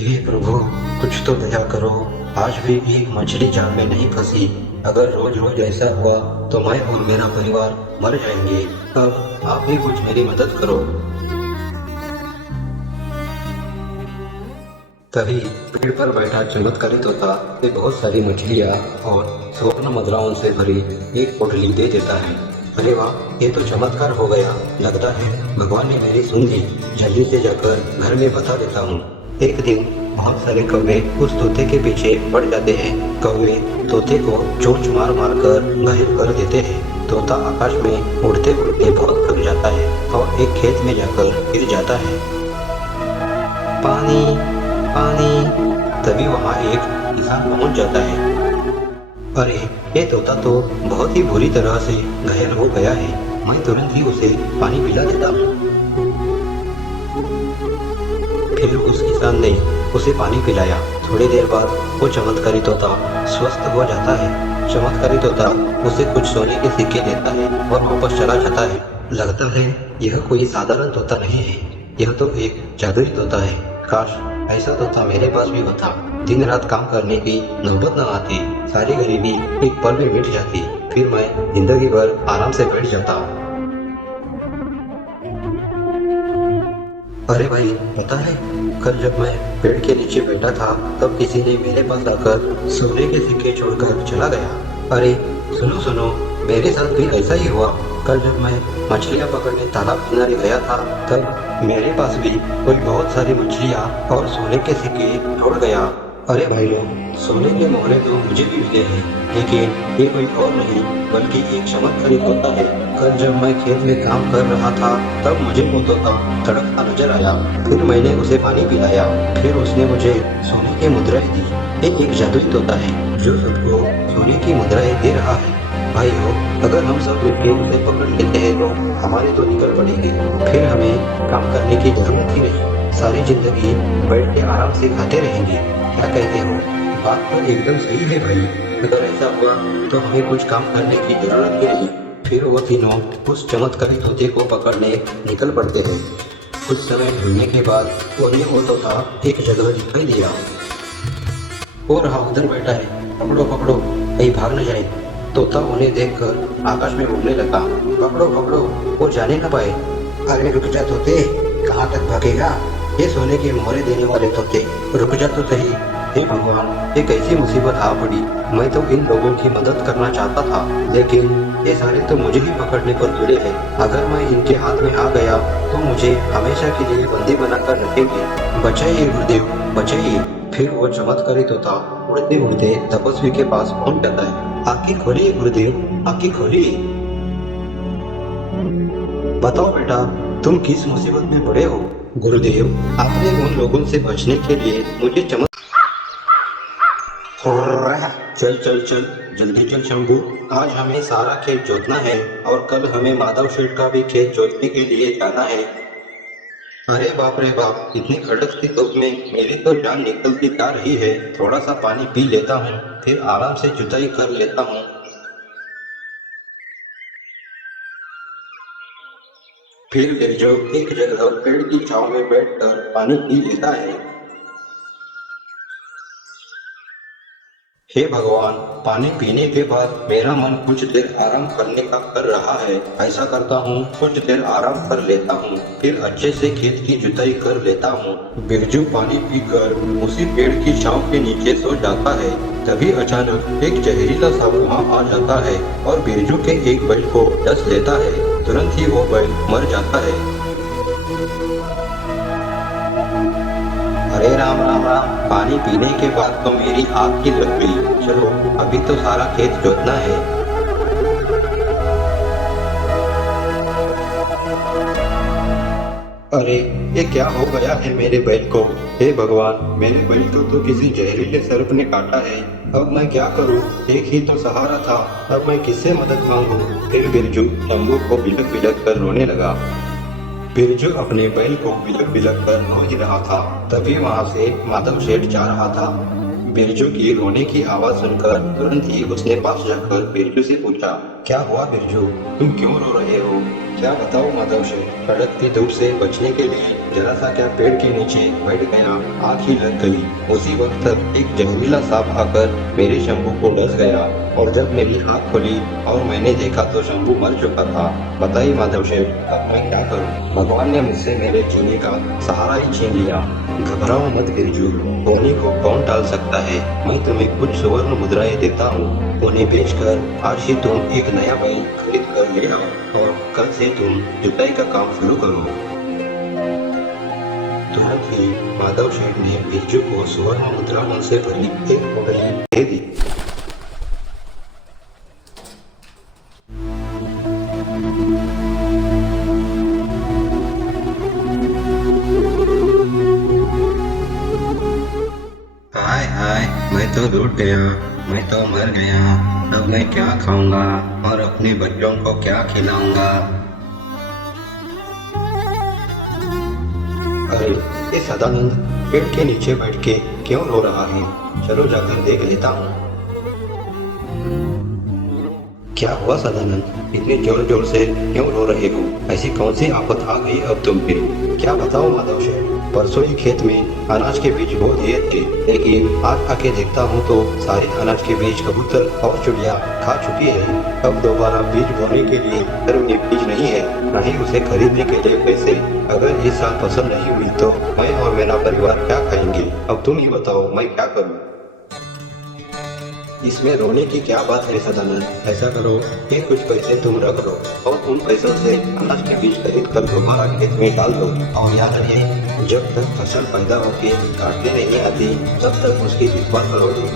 हे प्रभु, कुछ तो दया करो। आज भी एक मछली जाल में नहीं फंसी। अगर रोज रोज ऐसा हुआ तो मैं और मेरा परिवार मर जाएंगे। अब आप भी कुछ मेरी मदद करो। तभी पेड़ पर बैठा चमत्कारी तोता से बहुत सारी मछलियाँ और स्वर्ण मुद्राओं से भरी एक पोटली दे देता है। अरे वाह, ये तो चमत्कार हो गया। लगता है भगवान ने मेरी सुन ली। जल्दी से जाकर घर में बता देता हूँ। एक दिन बहुत सारे कौवे उस तोते के पीछे पड़ जाते हैं। कौवे तोते को चोंच मार मार कर घायल कर देते हैं। तोता आकाश में उड़ते उड़ते बहुत थक जाता है और एक खेत में जाकर गिर जाता है। पानी पानी। तभी वहाँ एक किसान पहुँच जाता है। अरे, ये तोता तो बहुत ही बुरी तरह से घायल हो गया है। मैं तुरंत ही उसे पानी पिला देता हूँ। फिर उस किसान ने उसे पानी पिलाया। थोड़ी देर बाद वो चमत्कारी तोता स्वस्थ हो जाता है। चमत्कारी तोता उसे कुछ सोने के सिक्के देता है और वापस चला जाता है। लगता है यह कोई साधारण तोता नहीं है, यह तो एक जादुई तोता है। काश ऐसा तोता मेरे पास भी होता। दिन रात काम करने की नौबत न आती। सारी गरीबी एक पल में मिट जाती। फिर मैं जिंदगी भर आराम से बैठ जाता। अरे भाई, पता है, कल जब मैं पेड़ के नीचे बैठा था तब किसी ने मेरे पास आकर सोने के सिक्के छोड़कर चला गया। अरे सुनो सुनो, मेरे साथ भी ऐसा ही हुआ। कल जब मैं मछलियाँ पकड़ने तालाब किनारे गया था तब मेरे पास भी कोई बहुत सारी मछलियाँ और सोने के सिक्के छोड़ गया। अरे भाई लोग, सोने के मोहरे तो मुझे भी मिले हैं, लेकिन ये कोई और नहीं बल्कि एक चमत्कारी तोता है। कल जब मैं खेत में काम कर रहा था तब मुझे वो तोता तड़पता नजर आया। फिर मैंने उसे पानी पिलाया। फिर उसने मुझे सोने की मुद्राएं दी। ये एक जादुई तोता है जो सबको सोने की मुद्राएं दे रहा है। भाई हो, अगर हम सब मिलकर उसे पकड़ लेते हैं तो हमारे तो निकल पड़ेंगे। फिर हमें काम करने की जरूरत ही नहीं। सारी जिंदगी बैठ के आराम से खाते रहेंगे। क्या कहते हो? बात तो एकदम सही है भाई। अगर ऐसा हुआ तो हमें कुछ काम करने की जरूरत ही नहीं। फिर वो तीनों उस चमत्कारी तोते को पकड़ने निकल पड़ते हैं। कुछ समय ढूंढने के बाद उन्हें वो तोता एक जगह दिखाई दिया। वो रहा उधर बैठा है। पकड़ो पकड़ो, कहीं भाग न जाए। तोता उन्हें देखकर आकाश में उड़ने लगा। पकड़ो पकड़ो, वो जाने न पाए। अरे रुक जा तोते, कहाँ तक भागेगा? ये सोने के मोहरे देने वाले तोते, रुक जा तो सही। हे भगवान, ये कैसी मुसीबत आ पड़ी। मैं तो इन लोगों की मदद करना चाहता था, लेकिन ये सारे तो मुझे ही पकड़ने पर तुले हैं। अगर मैं इनके हाथ में आ गया तो मुझे हमेशा के लिए बंदी बनाकर रखेंगे। बचाइए गुरुदेव, बचाइए। फिर वो चमत्कारी तोता उड़ते उड़ते तपस्वी के पास पहुंच जाता है। आंखें खोलिए गुरुदेव, आंखें खोलिए। बताओ बेटा, तुम किस मुसीबत में पड़े हो? गुरुदेव, आपने उन लोगों से बचने के लिए मुझे चल चल चल, जल्दी चल शंभू। आज हमें सारा खेत जोतना है और कल हमें माधव शेठ का भी खेत जोतने के लिए जाना है। अरे बाप रे बाप, इतनी कड़कती धूप में मेरी तो जान निकलती जा रही है। थोड़ा सा पानी पी लेता हूँ, फिर आराम से जुताई कर लेता हूँ। फिर बिरजू एक जगह पेड़ की छांव में बैठकर पानी पी लेता है। हे भगवान, पानी पीने के बाद मेरा मन कुछ देर आराम करने का कर रहा है। ऐसा करता हूँ, कुछ देर आराम कर लेता हूँ, फिर अच्छे से खेत की जुताई कर लेता हूँ। बिरजू पानी पीकर उसी पेड़ की छांव के नीचे सो जाता है। तभी अचानक एक जहरीला सांप वहाँ आ जाता है और बिरजू के एक बैल को डस लेता है। तुरंत ही वो बैल मर जाता है। अरे राम राम राम, पानी पीने के बाद तो मेरी आग ही लग गई। चलो अभी तो सारा खेत जोतना है। अरे ये क्या हो गया है मेरे बैल को? हे भगवान, मेरे बैल को तो किसी जहरीले सर्प ने काटा है। अब मैं क्या करूं? एक ही तो सहारा था, अब मैं किससे मदद मांगू? फिर बिरजू शंभू को बिलक बिलक कर रोने लगा। बिरजू अपने बैल को बिलक बिलक कर रो ही रहा था। तभी वहाँ से माधव सेठ जा रहा था। बिरजू की रोने की आवाज सुनकर तुरंत ही उसने पास जाकर बिरजू से पूछा, क्या हुआ बिरजू, तुम क्यों रो रहे हो? क्या बताऊं माधव से, कड़कती धूप से बचने के लिए जरा सा क्या पेड़ के नीचे बैठ गया, आँख ही लग गई। उसी वक्त एक जहरीला सांप आकर मेरे शंभू को डस गया और जब मेरी आँख खुली और मैंने देखा तो शंभू मर चुका था। बताइए माधव शेठ, अब मैं क्या करूं? भगवान ने मुझसे मेरे जीने का सहारा ही छीन लिया। घबराओ मत बिरजू, होने को कौन टाल सकता है। मैं तुम्हें कुछ सुवर्ण मुद्राएं देता हूँ, उन्हें बेचकर आज ही तुम एक नया बैल खरीद कर ले आओ और कल से तुम जुताई का काम शुरू करो। तुरंत ही माधव शेठ ने बिरजू को सुवर्ण मुद्राओं से भरी एक पोटली दे दी। हाय हाय, मैं तो लूट गया, मैं तो मर गया। अब मैं क्या खाऊंगा और अपने बच्चों को क्या खिलाऊंगा? अरे ये सदानंद पेड़ के नीचे बैठ के क्यों रो रहा है? चलो जाकर देख लेता हूँ। क्या हुआ सदानंद, इतने जोर जोर से क्यों रो रहे हो? ऐसी कौन सी आफत आ गई अब तुम पे? क्या बताओ माधव शेठ, परसों ही खेत में अनाज के बीज बो दिए थे, लेकिन आज आके देखता हूँ तो सारे अनाज के बीज कबूतर और चिड़िया खा चुकी है। अब दोबारा बीज बोने के लिए घर में बीज नहीं है, न ही उसे खरीदने के लिए पैसे। अगर इस साल फसल नहीं हुई तो मैं और मेरा परिवार क्या खाएंगे? अब तुम ही बताओ, मैं क्या करूँ? इसमें रोने की क्या बात है सदानंद? ऐसा करो, ये कुछ पैसे तुम रख लो और उन पैसों से अनाज के बीज खरीद कर दोबारा खेत में डाल दो। और याद रहे, जब तक फसल पैदा होकर काटने नहीं आती तब तक उसकी देखभाल करोगे।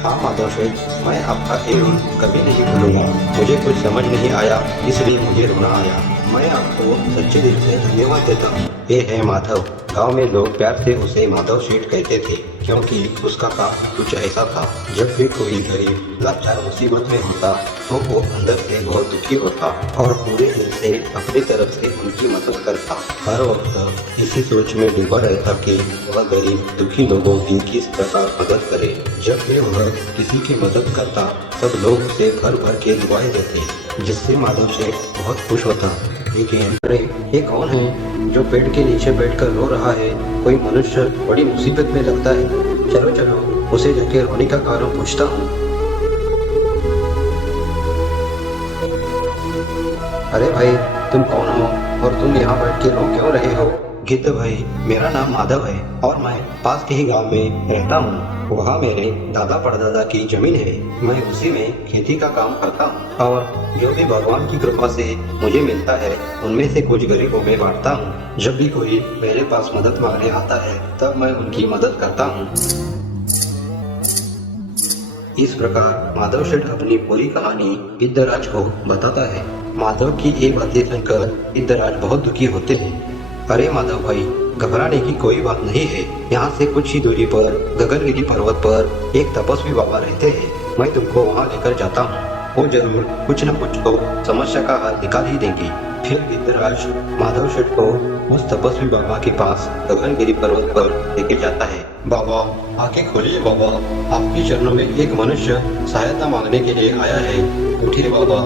हाँ माधव शेठ, मैं आपका ये ऋण कभी नहीं भूलूंगा। मुझे कुछ समझ नहीं आया इसलिए मुझे रोना आया। मैं आपको सच्चे दिल से धन्यवाद देता हूँ। ये है माधव। गांव में लोग प्यार से उसे माधव शेठ कहते थे, क्योंकि उसका काम कुछ ऐसा था, जब भी कोई गरीब लाचार मुसीबत में होता तो वो अंदर से बहुत दुखी होता और पूरे दिल से अपनी तरफ से उनकी मदद करता। हर वक्त इसी सोच में डूबा रहता कि वह गरीब दुखी लोगों की किस प्रकार मदद करे। जब भी वह किसी की मदद करता सब लोग उसे भर भर के दुआएं देते, जिससे माधव शेठ बहुत खुश होता। लेकिन अरे ये कौन है जो पेड़ के नीचे बैठकर रो रहा है? कोई मनुष्य बड़ी मुसीबत में लगता है। चलो चलो उसे जाके रोने का कारण पूछता हूँ। अरे भाई, तुम कौन हो और तुम यहाँ बैठ के रो क्यों रहे हो? गिद्ध भाई, मेरा नाम माधव है और मैं पास के ही गांव में रहता हूँ। वहाँ मेरे दादा परदादा की जमीन है, मैं उसी में खेती का काम करता हूँ और जो भी भगवान की कृपा से मुझे मिलता है उनमें से कुछ गरीबों में बांटता हूँ। जब भी कोई मेरे पास मदद मांगने आता है तब मैं उनकी मदद करता हूँ। इस प्रकार माधव शेठ अपनी पूरी कहानी गिद्धराज को बताता है। माधव की ये बातें सुनकर गिद्धराज बहुत दुखी होते हैं। अरे माधव भाई, घबराने की कोई बात नहीं है। यहाँ से कुछ ही दूरी पर गगनगिरी पर्वत पर एक तपस्वी बाबा रहते हैं। मैं तुमको वहाँ लेकर जाता हूँ, वो जरूर कुछ न कुछ तो समस्या का हल निकाल ही देंगे। फिर गिद्धराज माधव शेठ को उस तपस्वी बाबा के पास गगनगिरी पर्वत पर लेके जाता है। बाबा आंखें खोलिए बाबा, आपके चरणों में एक मनुष्य सहायता मांगने के लिए आया है। उठिए बाबा,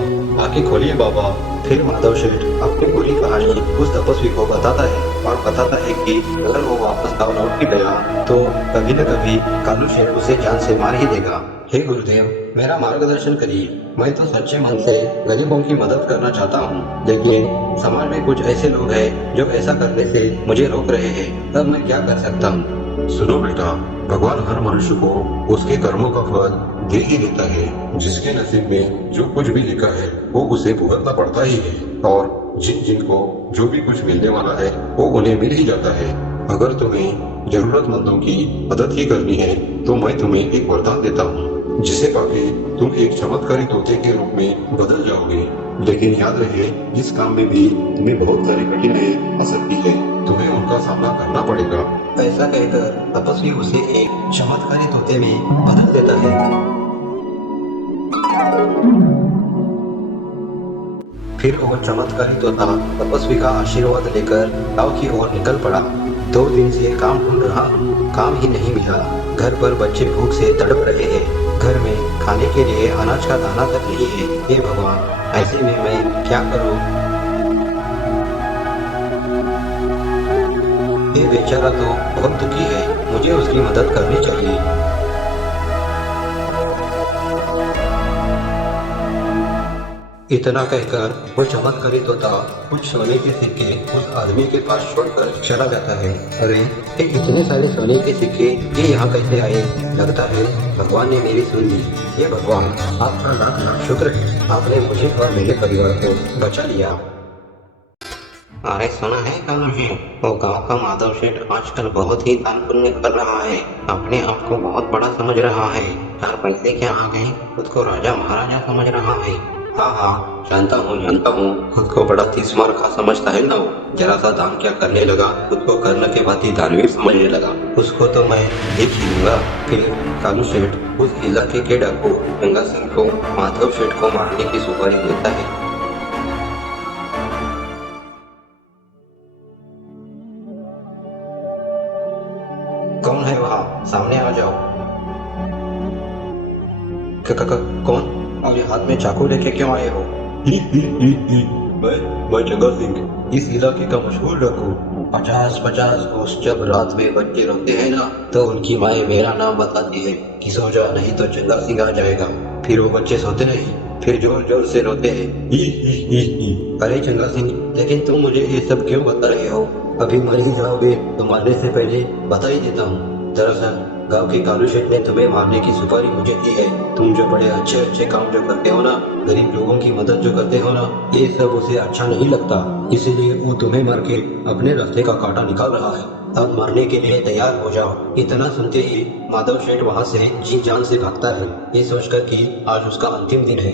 आंखें खोलिए बाबा। फिर माधव शेठ अपनी पूरी कहानी उस तपस्वी को बताता है और बताता है कि अगर वो वापस गाँव लौट के गया तो कभी न कभी कालू शेठ उसे जान से मार ही देगा। हे गुरुदेव, मेरा मार्गदर्शन करिए। मैं तो सच्चे मन से गरीबों की मदद करना चाहता हूँ, लेकिन समाज में कुछ ऐसे लोग हैं जो ऐसा करने से मुझे रोक रहे हैं। तब मैं क्या कर सकता हूँ? सुनो बेटा, भगवान हर मनुष्य को उसके कर्मों का फल दे ही देता है। जिसके नसीब में जो कुछ भी लिखा है वो उसे भुगतना पड़ता ही है, और जिन जिनको जो भी कुछ मिलने वाला है वो उन्हें मिल ही जाता है। अगर तुम्हें जरूरतमंदों की मदद ही करनी है तो मैं तुम्हें एक वरदान देता हूँ, जिसे पाके तुम एक चमत्कारी तोते के रूप में बदल जाओगे। लेकिन याद रहे, इस काम में भी तुम्हें बहुत सारी कठिनाई आ सकती है, तुम्हें उनका सामना करना पड़ेगा। ऐसा कहकर तपस्वी उसे एक चमत्कारी तोते में बदल देता है। फिर वो चमत्कारी तोता तपस्वी का आशीर्वाद लेकर गांव की ओर निकल पड़ा। 2 दिन से काम ढूंढ रहा हूँ, काम ही नहीं मिला। घर पर बच्चे भूख से तड़प रहे हैं। घर में खाने के लिए अनाज का दाना तक नहीं है। हे भगवान, ऐसे में मैं क्या करूं? ये बेचारा तो बहुत दुखी है, मुझे उसकी मदद करनी चाहिए। इतना कहकर वो चमत्कारी तोता कुछ सोने के सिक्के उस आदमी के पास छोड़कर चला जाता है। अरे, ये इतने सारे सोने के सिक्के ये यहाँ कैसे आए? लगता है भगवान ने मेरी सुन ली। ये भगवान, आपका लाख लाख शुक्र है, आपने मुझे और मेरे परिवार को बचा लिया। अरे सुना है कानू जी, वो गांव का माधव सेठ आजकल बहुत ही दान पुण्य कर रहा है, अपने आप को बहुत बड़ा समझ रहा है। 4 पैसे क्या आ गए, खुद को राजा महाराजा समझ रहा है। हाँ, जानता हूँ, खुद को बड़ा तीसमार खा समझता है ना वो। जरा सा दान क्या करने लगा, खुद को करने के बाद ही दानवीर समझने लगा। उसको तो मैं देख ही लूंगा। फिर कालू सेठ उस इलाके के डाकू गंगा सिंह को माधव सेठ को मारने की सुपारी देता है। कौन है वहाँ? सामने आ जाओ। कौन? और ये हाथ में चाकू लेके क्यों आए हो? मैं जगह सिंह, इस इलाके का मशहूर डाकू। 50 कोस जब रात में बच्चे रोते हैं ना, तो उनकी माए मेरा नाम बताती है कि सो जा, नहीं तो जंगा सिंह आ जाएगा। फिर वो बच्चे सोते नहीं, फिर जोर जोर से रोते हैं। अरे जंगा सिंह, लेकिन तुम मुझे ये सब क्यों बता रहे हो? अभी मर ही जाओगे तो मरने से पहले बता ही देता हूँ। दरअसल गांव के कालू शेठ ने तुम्हें मारने की सुपारी मुझे दी है। तुम जो बड़े अच्छे अच्छे काम जो करते हो ना, गरीब लोगों की मदद जो करते हो ना, ये सब उसे अच्छा नहीं लगता, इसीलिए वो तुम्हें मार के अपने रास्ते का कांटा निकाल रहा है। अब मरने के लिए तैयार हो जाओ। इतना सुनते ही माधव शेठ वहाँ से जी जान से भागता है, ये सोचकर कि आज उसका अंतिम दिन है।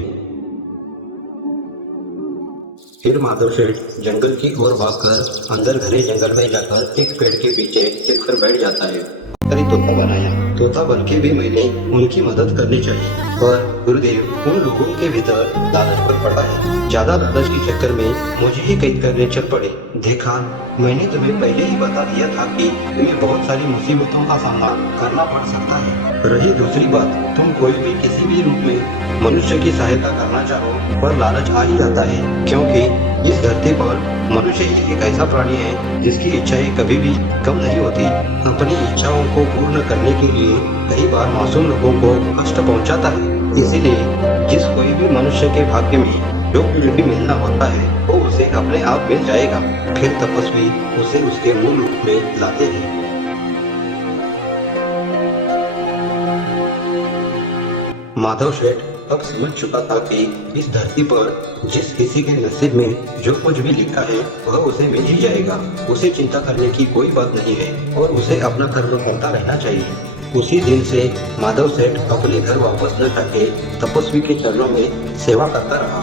फिर माधव सेठ जंगल की ओर भागकर अंदर घने जंगल में जाकर एक पेड़ के पीछे छिपकर बैठ जाता है। अरे तोता बनाया, तोता बन के भी मैंने उनकी मदद करनी चाहिए, पर गुरुदेव उन लोगों के भीतर लालच पर पड़ा है। ज्यादा लालच के चक्कर में मुझे ही कैद करने चल पड़े। देखा, मैंने तुम्हें पहले ही बता दिया था कि तुम्हें बहुत सारी मुसीबतों का सामना करना पड़ सकता है। रही दूसरी बात, तुम कोई भी किसी भी रूप में मनुष्य की सहायता करना चाहो पर लालच आ ही जाता है, क्योंकि इस धरती पर मनुष्य ही एक ऐसा प्राणी है जिसकी इच्छाएं कभी भी कम नहीं होती। अपनी इच्छाओं को पूर्ण करने के लिए कई बार मासूम लोगों को कष्ट पहुंचाता है। इसीलिए जिस कोई भी मनुष्य के भाग्य में जो कुछ भी मिलना होता है वो उसे अपने आप मिल जाएगा। फिर तपस्वी उसे उसके मूल रूप में लाते हैं। माधव सेठ अब समझ चुका था कि इस धरती पर जिस किसी के नसीब में जो कुछ भी लिखा है वह उसे मिल ही जाएगा। उसे चिंता करने की कोई बात नहीं है और उसे अपना कर्म करता रहना चाहिए। उसी दिन से माधव सेठ अपने घर वापस न जाके तपस्वी के चरणों में सेवा करता रहा।